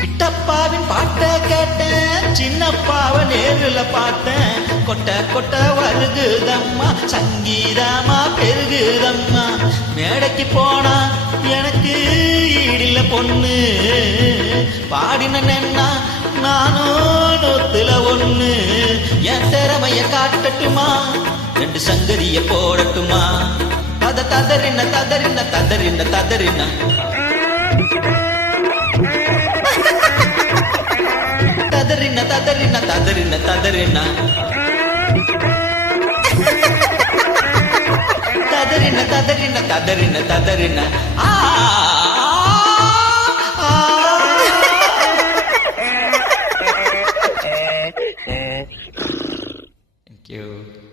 கிட்டப்பாவின் பாட்ட கேட்டேன், சின்னப்பாவ நேருல பார்த்தேன். கொட்ட கொட்ட வருகுதம்மா, சங்கீதமா பெருகுதம்மா. மேடைக்கு போனா எனக்கு ஈடில்ல பொண்ணு, பாடினா நானும் நூத்துல ஒண்ணு. என் திறமைய காட்டட்டுமா, ரெண்டு சங்கதிய போடட்டுமா? தத ததறின ததறின ததறின ததறின ததறின ததறின ததறின ததறின ததறின ததறின ததறின ததறின Thank you.